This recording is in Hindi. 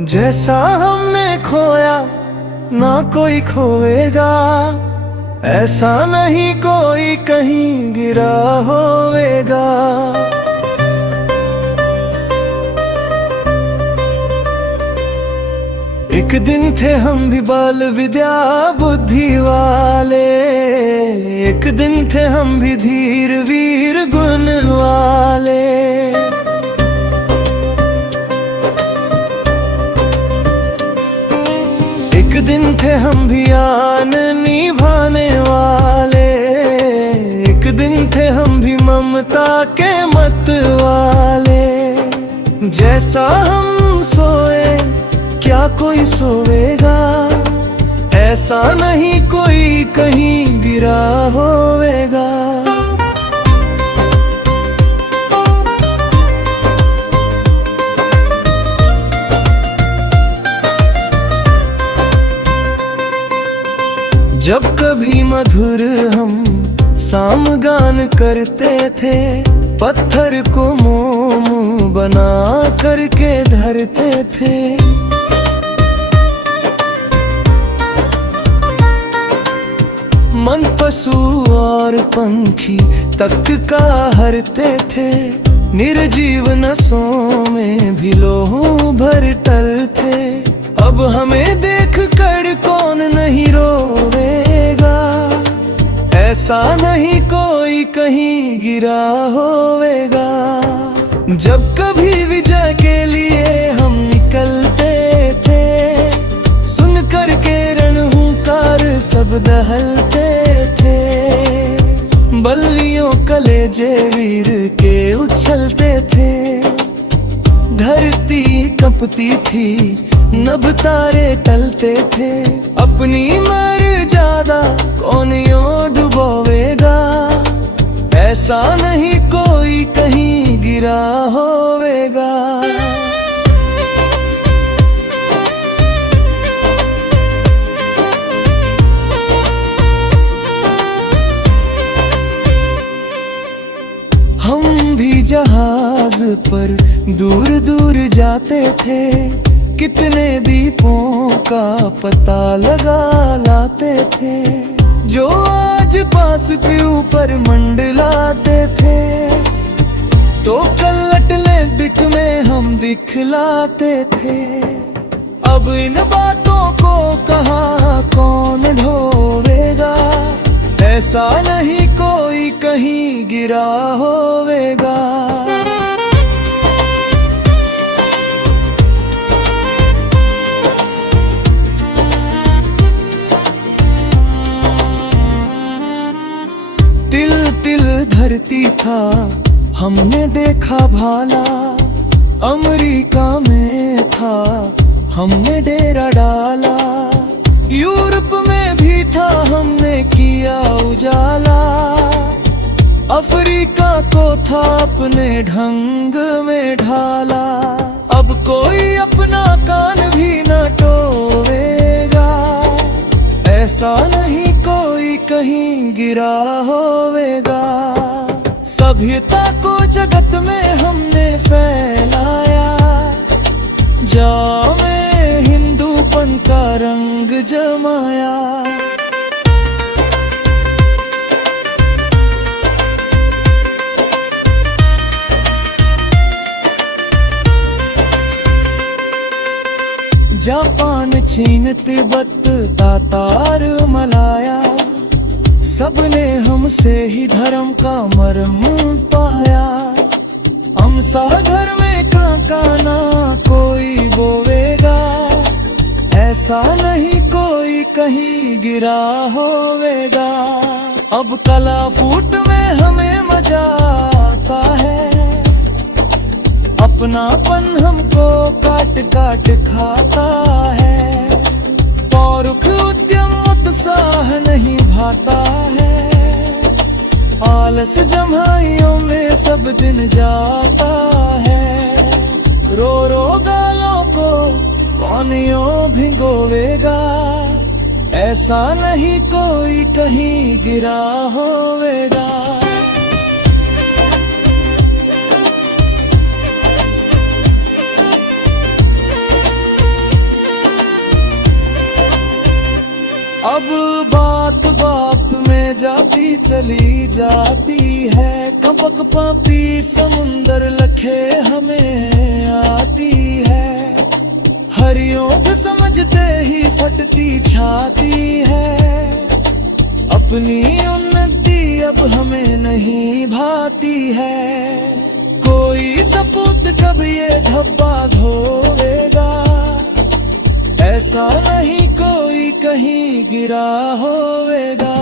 जैसा हमने खोया ना कोई खोएगा, ऐसा नहीं कोई कहीं गिरा होवेगा। एक दिन थे हम भी बाल विद्या बुद्धि वाले, एक दिन थे हम भी धीर वीर गुण वाले। एक दिन थे हम भी आन निभाने वाले, एक दिन थे हम भी ममता के मत वाले। जैसा हम सोए क्या कोई सोएगा, ऐसा नहीं कोई कहीं गिरा होवेगा। जब कभी मधुर हम सामगान करते थे, पत्थर को मोम बना करके धरते थे। मन पशु और पंखी तक का हरते थे, निर्जीव नसों में भी लोह भर टलते। अब हमें देख कर कौन नहीं रोवेगा, ऐसा नहीं कोई कहीं गिरा होवेगा। जब कभी विजय के लिए हम निकलते थे, सुन कर के रणहुंकार सब दहलते थे। बल्लियों कलेजे वीर के उछलते थे, धरती कंपती थी नभ तारे टलते थे। अपनी मर्यादा कौन यूं डुबोवेगा, ऐसा नहीं कोई कहीं गिरा होवेगा। हम भी जहाज पर दूर दूर जाते थे, कितने दीपों का पता लगा लाते थे। जो आज पास के ऊपर मंडलाते थे, तो कल लटले दिख में हम दिखलाते थे। अब इन बातों को कहाँ कौन ढोवेगा, ऐसा नहीं कोई कहीं गिरा होवेगा। तिल तिल धरती था हमने देखा भाला, अमेरिका में था हमने डेरा डाला। यूरोप में भी था हमने किया उजाला, अफ्रीका को था अपने ढंग में ढाला। अब कोई अपना कान भी न टोवेगा, ऐसा नहीं कोई कहीं गिरा होवेगा। सभ्यता को जगत में हमने फैलाया, जाओ में हिंदूपन का रंग जमाया। जापान चीन तिब्बत तातार मलाया, सबने हमसे ही धर्म का मर्म पाया। हम सागर में कांका ना कोई बोवेगा, ऐसा नहीं कोई कहीं गिरा होवेगा। अब कला फूट में हमें मजा आता है, अपनापन हमको काट काट खाता है। पौरुख उद्यम उत्साह नहीं भाता है, आलस जम्हाइयों में सब दिन जाता है। रो रो गालों को कौन यूं भिगोवेगा, ऐसा नहीं कोई कहीं गिरा होवेगा। चली जाती है। कपक पापी समुंदर लखे हमें आती है। हरियों समझते ही फटती छाती है। अपनी उन्नति अब हमें नहीं भाती है। कोई सपूत कब ये धब्बा धोएगा, ऐसा नहीं कोई कहीं गिरा होवेगा।